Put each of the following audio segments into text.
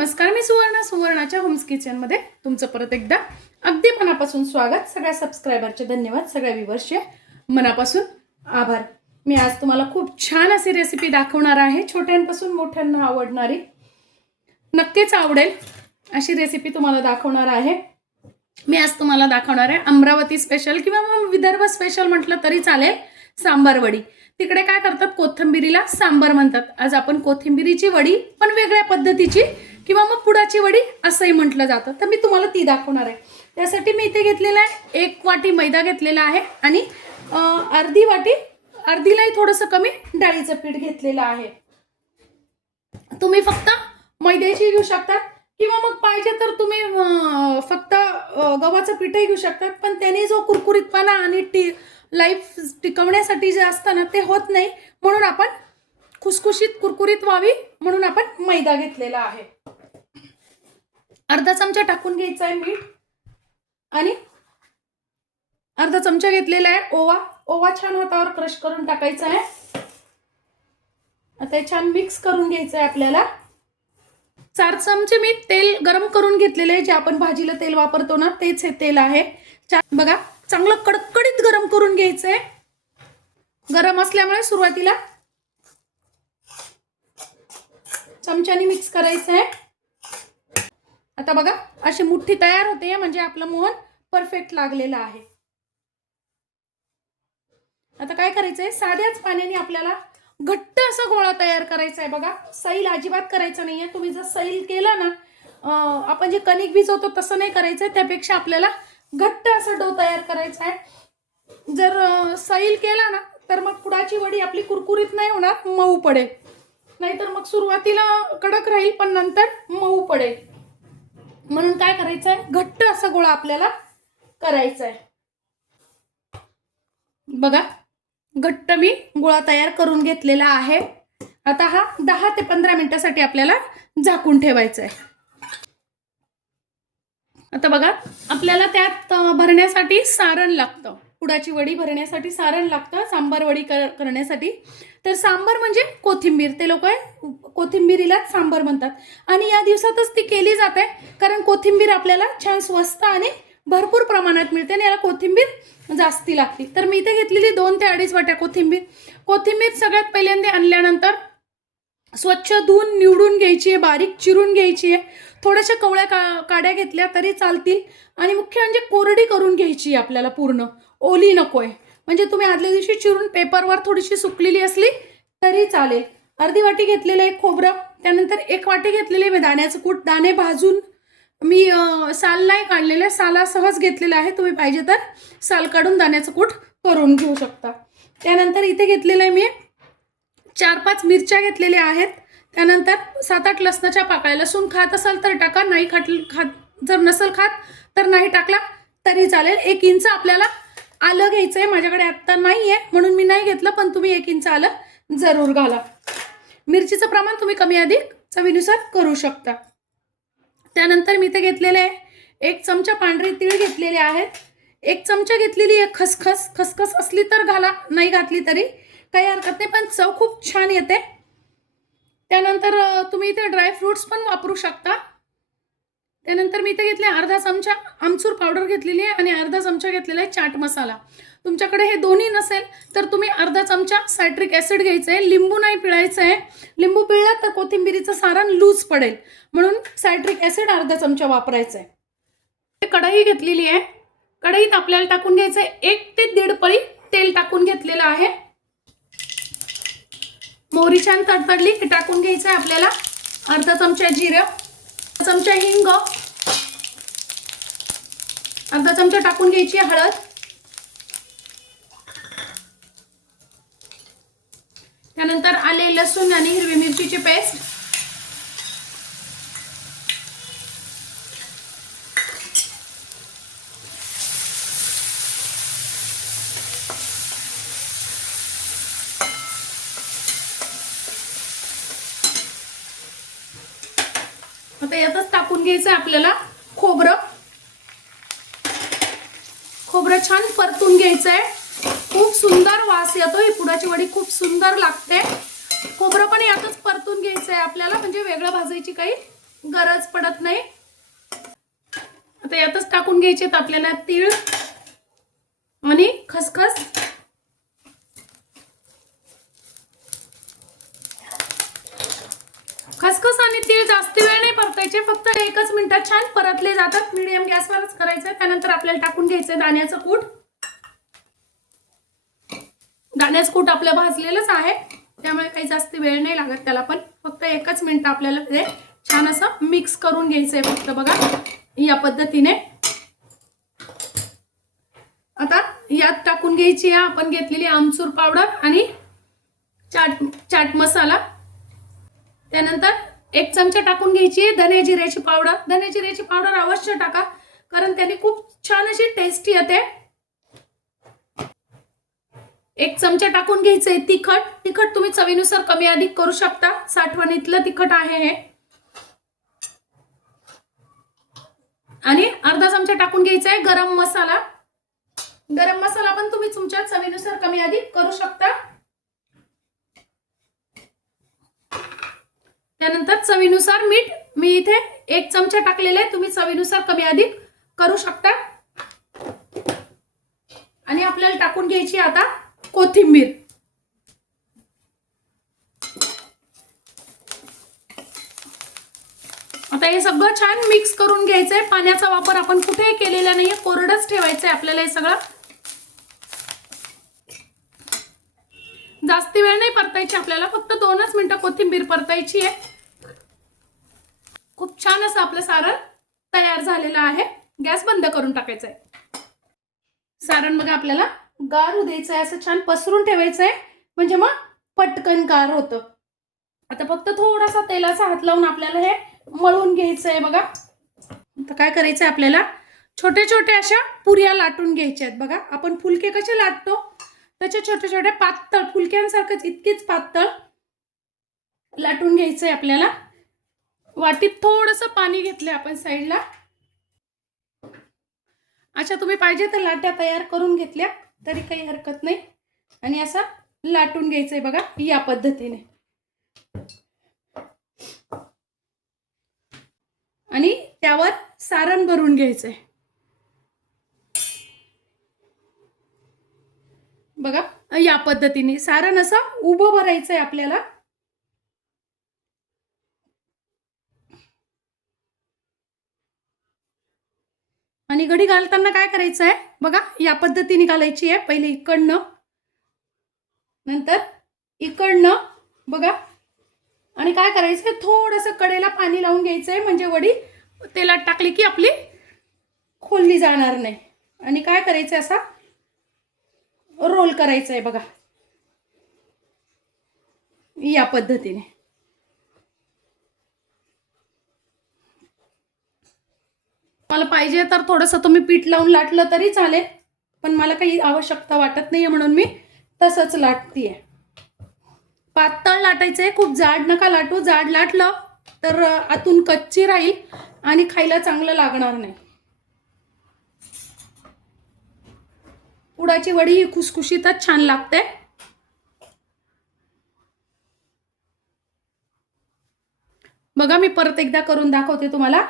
नमस्कार, मी सुवर्णाच्या होम्स किचनमध्ये तुमचं परत एकदा अगदी मनापासून स्वागत. सगळ्या सबस्क्रायबरचे धन्यवाद, सगळ्या व्ह्यूअर्सचे मनापासून आभार. मी आज तुम्हाला खूप छान अशी रेसिपी दाखवणार आहे, छोट्यांपासून मोठ्यांना आवडणारी, नक्कीच आवडेल अशी रेसिपी तुम्हाला दाखवणार आहे. मी आज तुम्हाला दाखवणार आहे अमरावती स्पेशल किंवा मग विदर्भ स्पेशल म्हटलं तरी चालेल, सांबार वडी. तिकडे काय करतात, कोथिंबीरीला सांबार म्हणतात. आज आपण कोथिंबीरीची वडी पण वेगळ्या पद्धतीची किंवा मग पुडाची वडी असंही म्हटलं जातं, तर मी तुम्हाला ती दाखवणार आहे. त्यासाठी मी इथे घेतलेला आहे 1 वाटी मैदा घेतलेला आहे आणि अर्धी वाटी, अर्धीलाही थोडंसं कमी डाळीचं पीठ घेतलेलं आहे. तुम्ही फक्त मैद्याची घेऊ शकतात किंवा मग पाहिजे तर तुम्ही फक्त गव्हाचं पीठही घेऊ शकतात, पण त्याने जो कुरकुरीतपणा आणि लाईफ टिकवण्यासाठी जे असतं ना ते होत नाही, म्हणून आपण खुसखुशीत कुरकुरीत व्हावी म्हणून आपण मैदा घेतलेला आहे. अर्धा चमचा टाकून घ्यायचा आहे मीठ आणि अर्धा चमचा घेतलेला आहे ओवा छान हातावर क्रश करून टाकायचा आहे. आता छान मिक्स करून घ्यायचं आहे आपल्याला. 4 चमचे मी तेल गरम करून घेतलेले आहे, जे आपण भाजीला तेल वापरतो ना तेच हे तेल आहे. बघा, चांगलं कडकडीत गरम करून घ्यायचंय. गरम असल्यामुळे सुरुवातीला चमच्याने मिक्स करायचं आहे. आता बघा, अशी मुठ्ठी तयार होते, म्हणजे आपलं मोहन परफेक्ट लागलेलं आहे. आता काय करायचंय, साध्याच पाण्याने आपल्याला घट्ट असा गोळा तयार करायचा आहे. बघा, सैल अजिबात करायचं नाहीये. तुम्ही जर सैल केला ना, आपण जे कणिक भिजवतो तसं नाही करायचंय, त्यापेक्षा आपल्याला घट्ट असा डो तयार करायचा आहे. जर सैल केला ना तर मग पुडाची वडी आपली कुरकुरीत नाही होणार, मऊ पडेल. नाहीतर मग सुरुवातीला कडक राहील पण नंतर मऊ पडेल. म्हणून काय करायचं आहे, घट्ट असा गोळा आपल्याला करायचा आहे. बघा, घट्ट मी गोळा तयार करून घेतलेला आहे. आता हा 10 ते 15 मिनिटासाठी आपल्याला झाकून ठेवायचा आहे. आता बघा, आपल्याला त्यात भरण्यासाठी सारण लागतं. पुडाची वडी भरण्यासाठी सारण लागतं, सांबार वडी करण्यासाठी. तर सांबार म्हणजे कोथिंबीर, ते लोक कोथिंबीरीलाच सांबार म्हणतात. आणि या दिवसातच ती केली जाते, कारण कोथिंबीर आपल्याला छान स्वस्त आणि भरपूर प्रमाणात मिळते आणि याला कोथिंबीर जास्ती लागते. तर मी इथे घेतलेली 2 ते 2.5 वाट्या कोथिंबीर सगळ्यात पहिल्यांदा आणल्यानंतर स्वच्छ धुवून निवडून घ्यायची आहे, बारीक चिरून घ्यायची आहे. थोड्याशा कवळ्या काड्या घेतल्या तरी चालतील. आणि मुख्य म्हणजे कोरडी करून घ्यायची आहे आपल्याला, पूर्ण ओली नकोय. म्हणजे तुम्ही आदल्या दिवशी चिरून पेपरवर थोडीशी सुकलेली असली तरी चालेल. अर्धी वाटी घेतलेलं आहे खोबरं. त्यानंतर 1 वाटी घेतलेले मी दाण्याचं कूट. दाणे भाजून मी साल नाही काढलेलं, साला सहज घेतलेलं आहे. तुम्ही पाहिजे तर साल काढून दाण्याचं कूट करून घेऊ शकता. त्यानंतर इथे घेतलेलं आहे मी 4-5 मिरच्या घेतलेल्या आहेत. त्यानंतर 7-8 लसणाच्या पाकळ्या. लसूण खात असाल तर टाका, नाही जर नसेल खात तर नाही टाकला तरी चालेल. 1 इंच आपल्याला आलं घ्यायचं आहे. माझ्याकडे आत्ता नाही आहे म्हणून मी नाही घेतलं, पण तुम्ही 1 इंच आलं जरूर घाला. मिरचीचं प्रमाण तुम्ही कमी अधिक चवीनुसार करू शकता. त्यानंतर मी इथे घेतलेले आहे 1 चमचा पांढरे तीळ घेतलेले आहेत. 1 चमचा घेतलेली आहे खसखस असली तर घाला, नाही घातली तरी काही हरकत नाही, पण चव खूप छान येते. त्यानंतर तुम्ही इथे ड्रायफ्रुट्स पण वापरू शकता. त्यानंतर मी इथे घेतले अर्धा चमचा आमचूर पावडर घेतलेली आहे आणि अर्धा चमचा घेतलेला आहे चाट मसाला. तुमच्याकडे हे दोन्ही नसेल तर तुम्ही अर्धा चमचा सायट्रिक ॲसिड घ्यायचं आहे. लिंबू नाही पिळायचं आहे. लिंबू पिळला तर कोथिंबीरीचं सारण लूज पडेल, म्हणून सायट्रिक ॲसिड अर्धा चमचा वापरायचं आहे. कढई घेतलेली आहे. कढईत आपल्याला टाकून घ्यायचं आहे 1 ते 1.5 पळी तेल टाकून घेतलेलं आहे. मोहरी छान तडतडली की टाकून घ्यायचं आहे आपल्याला अर्धा चमचा जिरं, चमचा हिंग, अर्धा चमचा टाकून घ्यायची हळद. त्यानंतर आले, लसूण आणि हिरवी मिरचीची पेस्ट. आता यातच टाकून घ्यायचं आपल्याला खोबरं छान परतून घ्यायचं आहे. खूप सुंदर वास येतो, ही पुडाची वडी खूप सुंदर लागते. खोबरं पण यातच परतून घ्यायचं आहे आपल्याला, म्हणजे वेगळं भाजायची काही गरज पडत नाही. आता यातच टाकून घ्यायचे आपल्याला तीळ आणि खसखस. खसखस आणि तीळ जास्त वेळ नाही परतायचे, फक्त 1च मिनिटात छान परतले जातात. मीडियम गॅसवरच करायचं. त्यानंतर आपल्याला टाकून घ्यायचंय दाण्याचं कूट. दाण्याचं कूट आपलं भाजलेलंच आहे, त्यामुळे काही जास्त वेळ नाही लागत त्याला. पण फक्त 1च मिनिट आपल्याला ते छान असं मिक्स करून घ्यायचंय फक्त. बघा या पद्धतीने. आता यात टाकून घ्यायची आपण घेतलेली आमचूर पावडर आणि चाट मसाला. त्यानंतर 1 चमचा टाकून घ्यायची धने जिऱ्याची पावडर. धने जिऱ्याची पावडर अवश्य टाका, कारण त्याने खूप छान अशी टेस्ट येते. 1 चमचा टाकून घ्यायचंय तिखट. तिखट तुम्ही चवीनुसार कमी अधिक करू शकता. साठवणीतलं तिखट आहे हे. आणि अर्धा चमचा टाकून घ्यायचा आहे गरम मसाला. गरम मसाला पण तुम्ही तुमच्या चवीनुसार कमी अधिक करू शकता. त्यानंतर चवीनुसार मीठ. मी इथे 1 चमचा टाकलेले, तुम्ही चवीनुसार कमी अधिक करू शकता. आणि आपल्याला टाकून घ्यायची आता कोथिंबीर. आता हे सगळं छान मिक्स करून घ्यायचंय. पाण्याचा वापर आपण कुठेही केलेला नाहीये, कोरडच ठेवायचंय आपल्याला हे सगळं. जास्त वेळ नाही परतायची आपल्याला, फक्त 2च मिनिटं कोथिंबीर परतायची आहे. खूप छान असं आपलं सारण तयार झालेलं आहे. गॅस बंद करून टाकायचा आहे. सारण बघा आपल्याला गार द्यायचं आहे, असं छान पसरून ठेवायचं आहे, म्हणजे मग पटकन गार होतं. आता फक्त थोडासा तेलाचा हात लावून आपल्याला हे मळून घ्यायचं आहे. बघा आता काय करायचं आहे, आपल्याला छोटे छोटे अशा पुऱ्या लाटून घ्यायच्या आहेत. बघा आपण फुलके कसे लाटतो त्याचे छोटे छोटे पातळ, फुलक्यांसारखंच इतकेच पातळ लाटून घ्यायचंय आपल्याला. वाटीत थोडंसं पाणी घेतलंय आपण साईडला. अच्छा, तुम्ही पाहिजे तर लाट्या तयार करून घेतल्या तरी काही हरकत नाही. आणि असं लाटून घ्यायचंय बघा या पद्धतीने. आणि त्यावर सारण भरून घ्यायचंय. बघा या पद्धतीने सारण असं उभं भरायचंय आपल्याला. आणि घडी घालताना काय करायचं आहे, बघा या पद्धतीने घालायची आहे. पहिले इकडनं, नंतर इकडनं. बघा आणि काय करायचंय, थोडंसं कडेला पाणी लावून घ्यायचंय, म्हणजे वडी तेलात टाकली की आपली खोलली जाणार नाही. आणि काय करायचंय, असा रोल करायचंय बघा या पद्धतीने. मला पाहिजे तर थोडंसं तुम्ही पीठ लावून लाटलं तरी चालेल, पण मला काही आवश्यकता वाटत नाहीये म्हणून मी तसंच लाटतीये. पातळ लाटायचंय, खूप जाड नका लाटू. जाड लाटलं तर आतून कच्ची राहील आणि खायला चांगलं लागणार नाही. उडदाची वडी ही खुसखुशीतच छान लागते. बघा मी परत एकदा करून दाखवते तुम्हाला.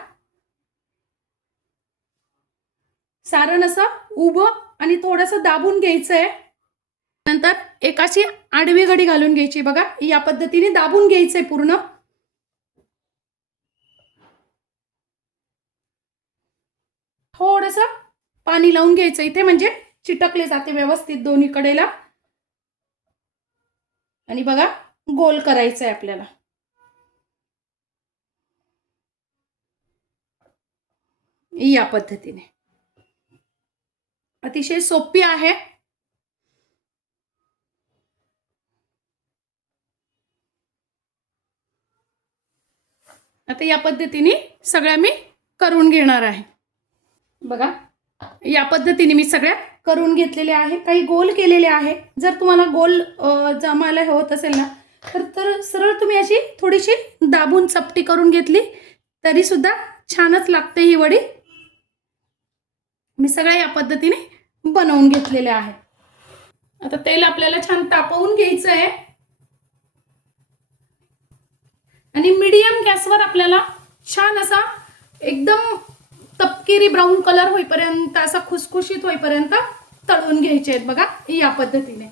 सारण असं उभं आणि थोडंसं दाबून घ्यायचंय. नंतर एकाची आडवी घडी घालून घ्यायची. बघा या पद्धतीने दाबून घ्यायचंय पूर्ण. थोडंसं पाणी लावून घ्यायचं इथे, म्हणजे चिटकले जाते व्यवस्थित दोन्ही कडेला. आणि बघा गोल करायचंय आपल्याला. या पद्धतीने अतिशय सोपी आहे. आता या पद्धतीने सगळ्या मी करून घेणार आहे. बघा या पद्धतीने मी सगळ्या करून घेतलेल्या आहे. काही गोल केलेले आहे. जर तुम्हाला गोल जमायला होत असेल ना, तर सरळ तुम्ही अशी थोडीशी दाबून चपटी करून घेतली तरी सुद्धा छानच लागते ही वडी. मी सगळ्या या पद्धतीने बनवून घेतलेल्या आहे. आता तेल आपल्याला छान तापवून घ्यायचं आहे आणि मीडियम गॅसवर आपल्याला छान असा एकदम तपकिरी ब्राऊन कलर होईपर्यंत, असा खुसखुशीत होईपर्यंत तळून घ्यायचे आहेत बघा या पद्धतीने.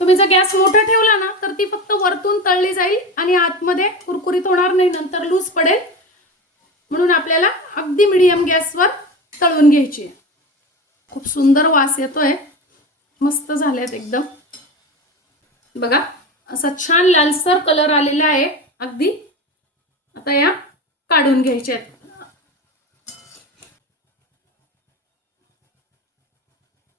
तुम्ही जर गॅस मोठा ठेवला ना तर ती फक्त वरतून तळली जाईल आणि आतमध्ये कुरकुरीत होणार नाही, नंतर लूज पडेल. म्हणून आपल्याला अगदी मीडियम गॅसवर तळून घ्यायची. खूप सुंदर वास येतोय, मस्त झालेत एकदम बघा. असा छान लालसर कलर आलेला आहे अगदी. आता या काढून घ्यायच्या आहेत.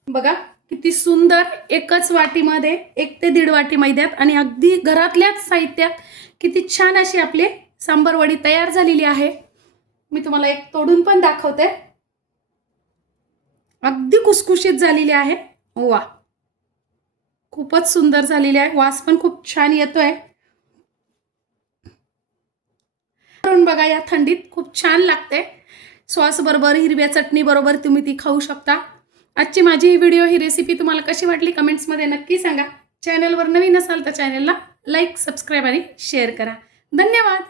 बघा किती सुंदर, एकच वाटीमध्ये 1 ते 1.5 वाटी मैद्यात आणि अगदी घरातल्याच साहित्यात किती छान अशी आपली सांबर वडी तयार झालेली आहे. मी तुम्हाला एक तोडून पण दाखवते. अगदी खुसखुशीत झालेली आहे. वा, खूपच सुंदर झालेली आहे. वास पण खूप छान येतोय. करून बघा, या थंडीत खूप छान लागते. सॉस बरोबर, हिरव्या चटणी बरोबर तुम्ही ती खाऊ शकता. आजची माझी ही व्हिडिओ, ही रेसिपी तुम्हाला कशी वाटली कमेंट्समध्ये नक्की सांगा. चॅनलवर नवीन असाल तर चॅनलला लाईक, सबस्क्राईब आणि शेअर करा. धन्यवाद.